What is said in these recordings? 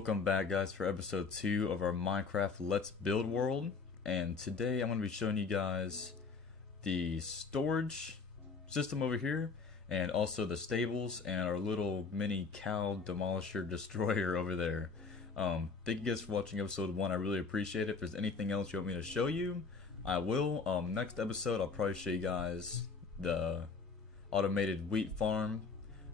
Welcome back, guys, for episode 2 of our Minecraft Let's Build world. And today I'm going to be showing you guys the storage system over here, and also the stables and our little mini cow demolisher destroyer over there. Thank you guys for watching episode 1. I really appreciate it. If there's anything else you want me to show you, I will. Next episode I'll probably show you guys the automated wheat farm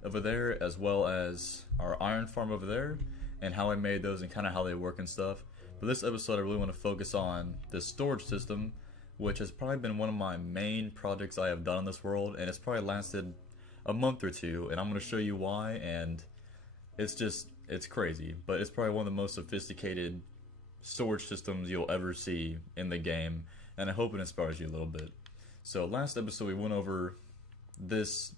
over there, as well as our iron farm over there, and how I made those and kind of how they work and stuff. But this episode I really want to focus on the storage system, which has probably been one of my main projects I have done in this world, and it's probably lasted a month or two, and I'm going to show you why. And it's crazy, but it's probably one of the most sophisticated storage systems you'll ever see in the game, and I hope it inspires you a little bit. So last episode we went over this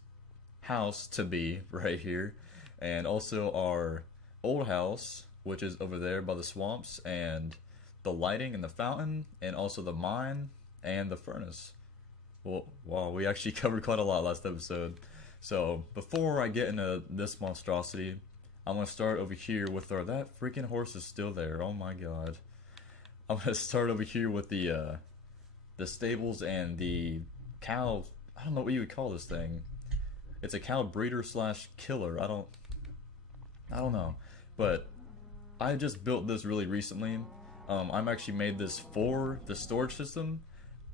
house to be right here, and also our old house, which is over there by the swamps, and the lighting and the fountain, and also the mine and the furnace. Well, wow, we actually covered quite a lot last episode. So before I get into this monstrosity, I'm gonna start over here with that freaking horse is still there. Oh my god. I'm gonna start over here with the stables and the cow. I don't know what you would call this thing. It's a cow breeder slash killer. I don't know, but I just built this really recently. I've actually made this for the storage system.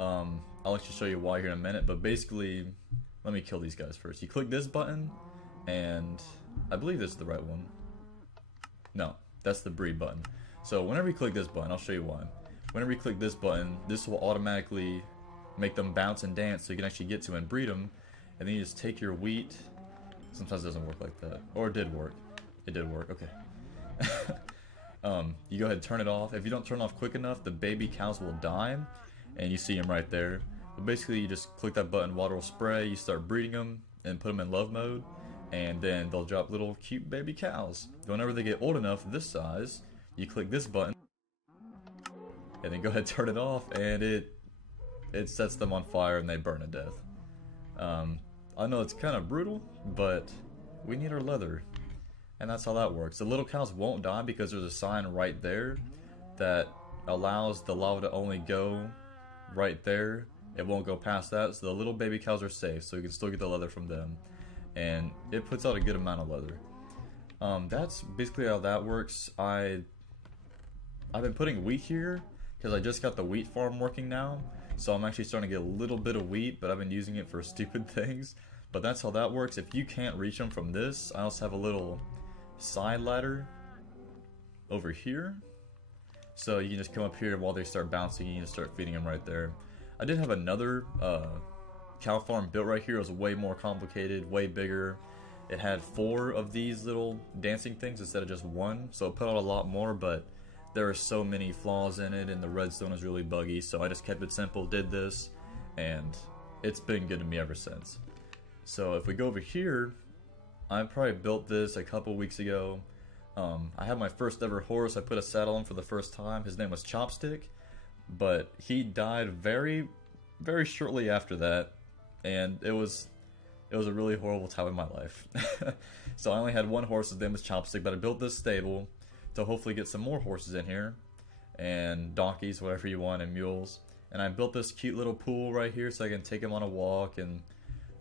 I'll actually show you why here in a minute, but basically, let me kill these guys first. You click this button, and I believe this is the right one. No, that's the breed button. So whenever you click this button, I'll show you why. Whenever you click this button, this will automatically make them bounce and dance so you can actually get to and breed them. And then you just take your wheat. Sometimes it doesn't work like that. Or it did work. It did work. Okay. You go ahead and turn it off. If you don't turn it off quick enough, the baby cows will die. And you see them right there. But basically, you just click that button, water will spray. You start breeding them and put them in love mode. And then they'll drop little cute baby cows. Whenever they get old enough, this size, you click this button. And then go ahead and turn it off. And it sets them on fire and they burn to death. I know it's kind of brutal, but we need our leather, and that's how that works. The little cows won't die because there's a sign right there that allows the lava to only go right there. It won't go past that, so the little baby cows are safe, so you can still get the leather from them, and it puts out a good amount of leather. That's basically how that works. I've been putting wheat here because I just got the wheat farm working now. So I'm actually starting to get a little bit of wheat, but I've been using it for stupid things. But that's how that works. If you can't reach them from this, I also have a little side ladder over here. So you can just come up here while they start bouncing, you can just start feeding them right there. I did have another cow farm built right here. It was way more complicated, way bigger. It had 4 of these little dancing things instead of just 1. So it put out a lot more, but there are so many flaws in it, and the redstone is really buggy, so I just kept it simple, did this, and it's been good to me ever since. So if we go over here, I probably built this a couple weeks ago. I had my first ever horse. I put a saddle on for the first time. His name was Chopstick, but he died very, very shortly after that, and it was a really horrible time in my life. So I only had one horse. His name was Chopstick, but I built this stable to hopefully get some more horses in here, and donkeys, whatever you want, and mules. And I built this cute little pool right here so I can take them on a walk and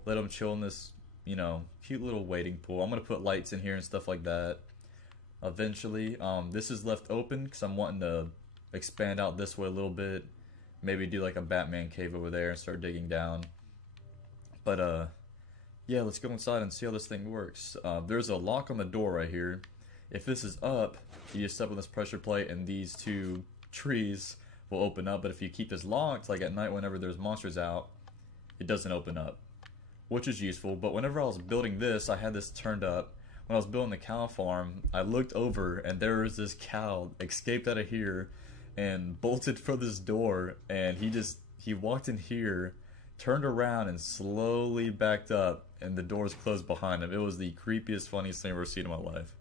let them chill in this, you know, cute little wading pool. I'm going to put lights in here and stuff like that eventually. This is left open because I'm wanting to expand out this way a little bit, maybe do like a Batman cave over there and start digging down. But yeah, let's go inside and see how this thing works. There's a lock on the door right here. If this is up, you just step on this pressure plate and these 2 trees will open up. But if you keep this locked, like at night whenever there's monsters out, it doesn't open up, which is useful. But whenever I was building this, I had this turned up. When I was building the cow farm, I looked over and there was this cow escaped out of here and bolted for this door, and he walked in here, turned around and slowly backed up, and the doors closed behind him. It was the creepiest, funniest thing I've ever seen in my life.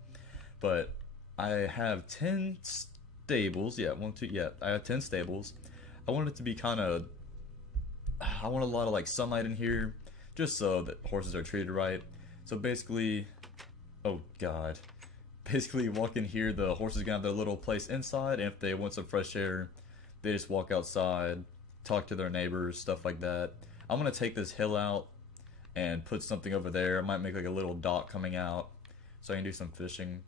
But I have 10 stables. Yeah, 1, 2, yeah, I have 10 stables. I want it to be kind of, I want a lot of like sunlight in here, just so that horses are treated right. So basically, oh god, basically you walk in here, the horses gonna have their little place inside, and if they want some fresh air, they just walk outside, talk to their neighbors, stuff like that. I'm gonna take this hill out and put something over there. I might make like a little dock coming out so I can do some fishing.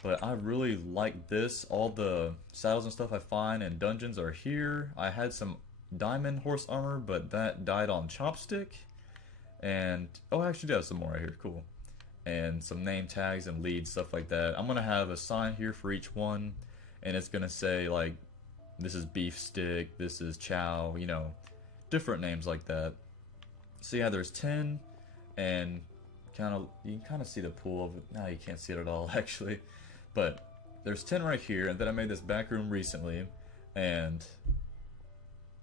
But I really like this. All the saddles and stuff I find in dungeons are here. I had some diamond horse armor, but that died on Chopstick. And, oh, I actually do have some more right here. Cool. And some name tags and leads, stuff like that. I'm going to have a sign here for each one. And it's going to say, like, this is Beef Stick, this is Chow, you know, different names like that. So yeah, there's 10, and you can kind of see the pool of it. No, you can't see it at all, actually. But there's 10 right here, and then I made this back room recently, and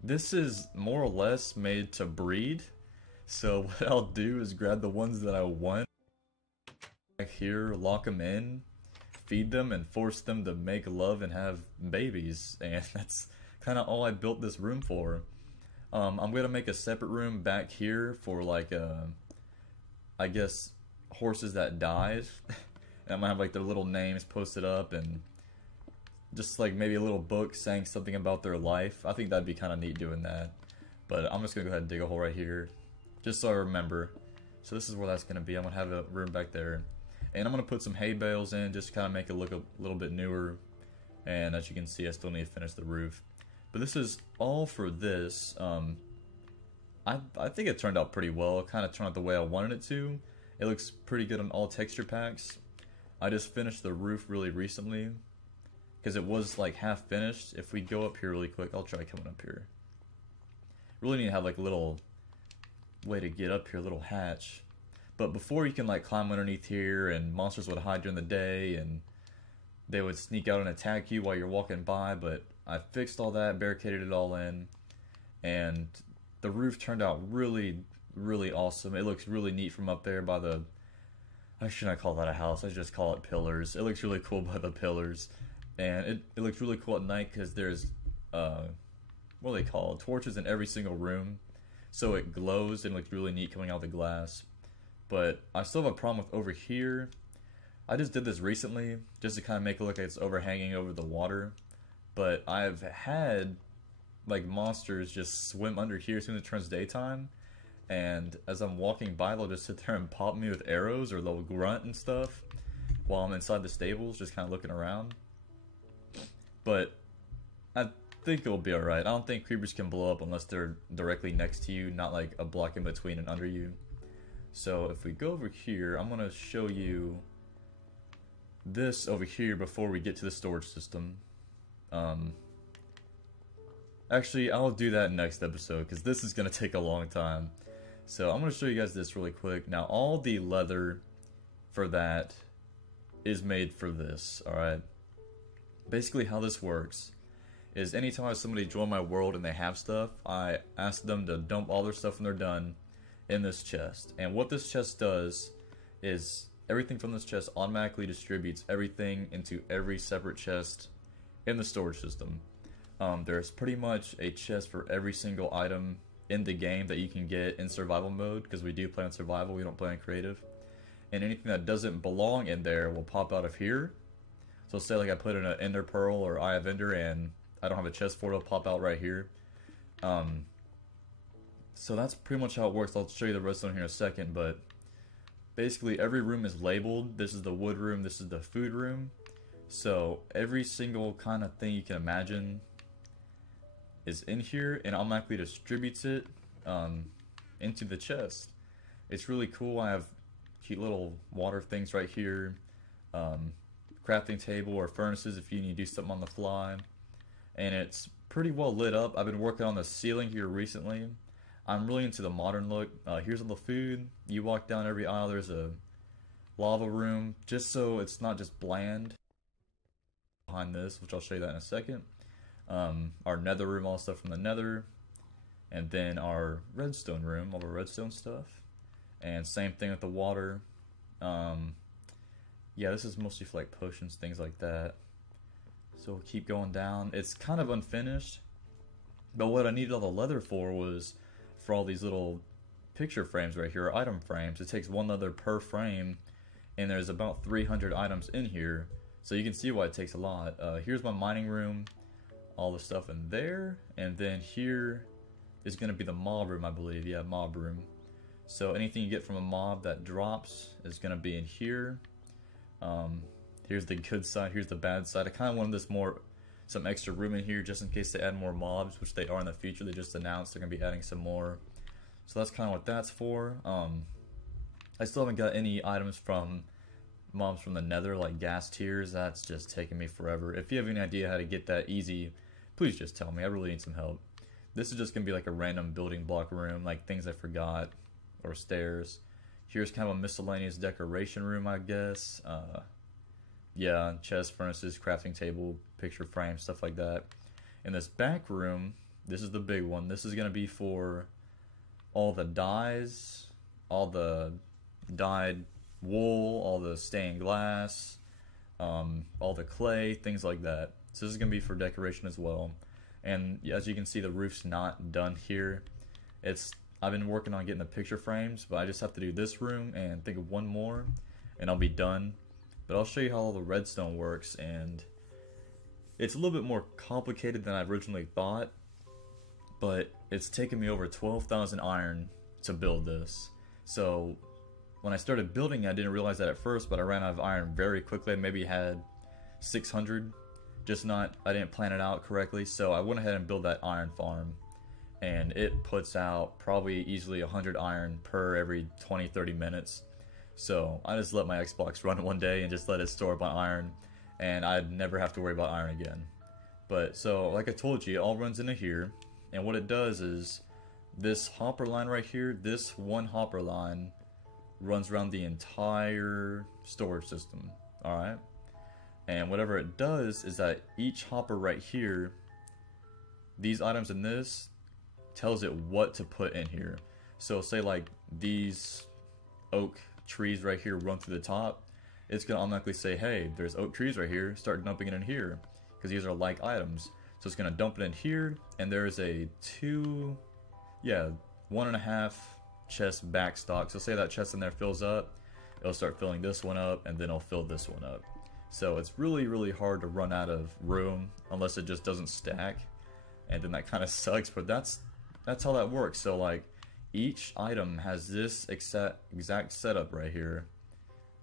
this is more or less made to breed. So what I'll do is grab the ones that I want back here, lock them in, feed them, and force them to make love and have babies. And that's kind of all I built this room for. I'm going to make a separate room back here for, like, I guess, horses that died. And I'm going to have, like, their little names posted up and just, like, maybe a little book saying something about their life. I think that'd be kind of neat doing that. But I'm just going to go ahead and dig a hole right here, just so I remember. So this is where that's going to be. I'm going to have a room back there. And I'm going to put some hay bales in, just to kind of make it look a little bit newer. And as you can see, I still need to finish the roof. But this is all for this. I think it turned out pretty well. It kind of turned out the way I wanted it to. It looks pretty good on all texture packs. I just finished the roof really recently, because it was like half finished. If we go up here really quick, I'll try coming up here. Really need to have like a little way to get up here, a little hatch. But before, you can like climb underneath here, and monsters would hide during the day, and they would sneak out and attack you while you're walking by. But I fixed all that, barricaded it all in, and the roof turned out really, really awesome. It looks really neat from up there by the... I shouldn't call that a house, I just call it pillars. It looks really cool by the pillars. And it looks really cool at night because there's, what do they call it? Torches in every single room. So it glows and looks really neat coming out the glass. But I still have a problem with over here. I just did this recently, just to kind of make it look like it's overhanging over the water. But I've had, like, monsters just swim under here as soon as it turns daytime. And as I'm walking by, they'll just sit there and pop me with arrows, or they'll grunt and stuff while I'm inside the stables, just kind of looking around. But I think it'll be alright. I don't think creepers can blow up unless they're directly next to you, not like a block in between and under you. So if we go over here, I'm going to show you this over here before we get to the storage system. Actually, I'll do that next episode, because this is going to take a long time. So I'm going to show you guys this really quick. Now, all the leather for that is made for this, alright? Basically, how this works is anytime somebody joins my world and they have stuff, I ask them to dump all their stuff when they're done in this chest. And what this chest does is everything from this chest automatically distributes everything into every separate chest in the storage system. There's pretty much a chest for every single item in the game that you can get in survival mode, because we do play on survival, we don't play on creative. And anything that doesn't belong in there will pop out of here. So say like I put in an Ender Pearl or Eye of Ender and I don't have a chest for it, it'll pop out right here. So that's pretty much how it works. I'll show you the redstone here in a second, but basically every room is labeled. This is the wood room, this is the food room. So every single kind of thing you can imagine is in here, and automatically distributes it into the chest. It's really cool. I have cute little water things right here, crafting table or furnaces if you need to do something on the fly, and it's pretty well lit up. I've been working on the ceiling here recently. I'm really into the modern look. Here's all the food. You walk down every aisle, there's a lava room, just so it's not just bland. Behind this, which I'll show you that in a second. Our nether room, all stuff from the nether, and then our redstone room, all the redstone stuff, and same thing with the water. Yeah, this is mostly for like potions, things like that. So we'll keep going down. It's kind of unfinished, but what I needed all the leather for was for all these little picture frames right here, or item frames. It takes one leather per frame, and there's about 300 items in here, so you can see why it takes a lot. Here's my mining room, all the stuff in there, and then here is going to be the mob room, I believe. Yeah, mob room. So anything you get from a mob that drops is going to be in here. Here's the good side, here's the bad side. I kind of wanted some extra room in here just in case they add more mobs, which they are in the future. They just announced they're going to be adding some more. So that's kind of what that's for. I still haven't got any items from mobs from the nether, like gas tiers. That's just taking me forever. If you have any idea how to get that easy, please just tell me. I really need some help. This is just going to be like a random building block room, like things I forgot, or stairs. Here's kind of a miscellaneous decoration room, I guess. Yeah, chest, furnaces, crafting table, picture frame, stuff like that. In this back room, this is the big one. This is going to be for all the dyes, all the dyed wool, all the stained glass, all the clay, things like that. So this is going to be for decoration as well. And as you can see, the roof's not done here. I've been working on getting the picture frames, but I just have to do this room and think of one more, and I'll be done. But I'll show you how all the redstone works, and it's a little bit more complicated than I originally thought, but it's taken me over 12,000 iron to build this. So when I started building, I didn't realize that at first, but I ran out of iron very quickly. I maybe had 600, I didn't plan it out correctly, so I went ahead and built that iron farm, and it puts out probably easily 100 iron per every 20-30 minutes. So I just let my Xbox run one day and just let it store up my iron, and I'd never have to worry about iron again. But so like I told you, it all runs into here, and what it does is this hopper line right here, this one hopper line runs around the entire storage system. Alright, and whatever it does is that each hopper right here, these items in this, tells it what to put in here. So say like these oak trees right here run through the top, it's going to automatically say, hey, there's oak trees right here, start dumping it in here, because these are like items. So it's going to dump it in here, and there's a 1.5 chest back stock. So say that chest in there fills up, it'll start filling this one up, and then it'll fill this one up. So it's really, really hard to run out of room unless it just doesn't stack, and then that kind of sucks, but that's how that works. So like, each item has this exact setup right here,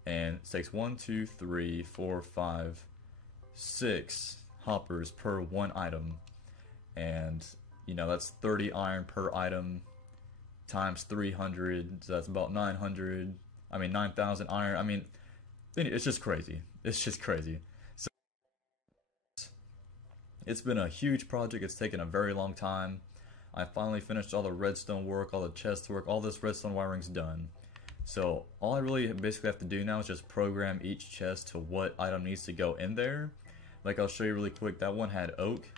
and it takes 1, 2, 3, 4, 5, 6 hoppers per one item, and you know that's 30 iron per item times 300, so that's about 900. I mean 9,000 iron. I mean, it's just crazy. It's just crazy. So it's been a huge project. It's taken a very long time. I finally finished all the redstone work, all the chest work, all this redstone wiring's done. So all I really basically have to do now is just program each chest to what item needs to go in there. Like I'll show you really quick, that one had oak,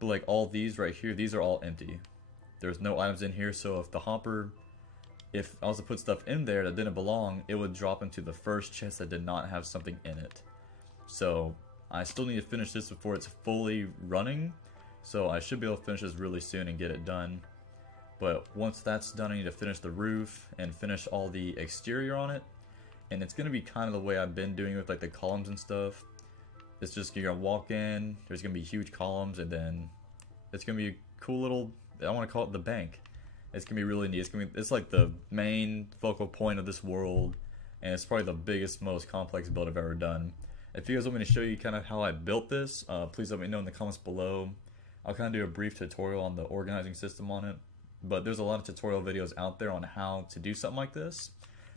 but like all these right here, these are all empty. There's no items in here, so if I was to put stuff in there that didn't belong, it would drop into the first chest that did not have something in it. So I still need to finish this before it's fully running. So I should be able to finish this really soon and get it done. But once that's done, I need to finish the roof and finish all the exterior on it. And it's going to be kind of the way I've been doing with like the columns and stuff. It's just, you're going to walk in, there's going to be huge columns, and then it's going to be a cool little, I want to call it the bank. It's going to be really neat. It's like the main focal point of this world, and it's probably the biggest, most complex build I've ever done. If you guys want me to show you kind of how I built this, please let me know in the comments below. I'll kind of do a brief tutorial on the organizing system on it, but there's a lot of tutorial videos out there on how to do something like this,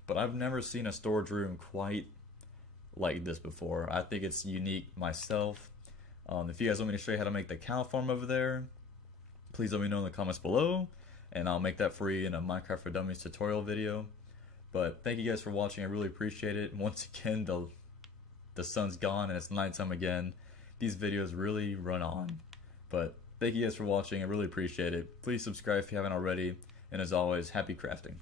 but I've never seen a storage room quite like this before. I think it's unique myself. If you guys want me to show you how to make the cow farm over there, please let me know in the comments below, and I'll make that for you in a Minecraft for Dummies tutorial video. But thank you guys for watching, I really appreciate it. Once again, the sun's gone and it's nighttime again. These videos really run on. But thank you guys for watching, I really appreciate it. Please subscribe if you haven't already, and as always, happy crafting.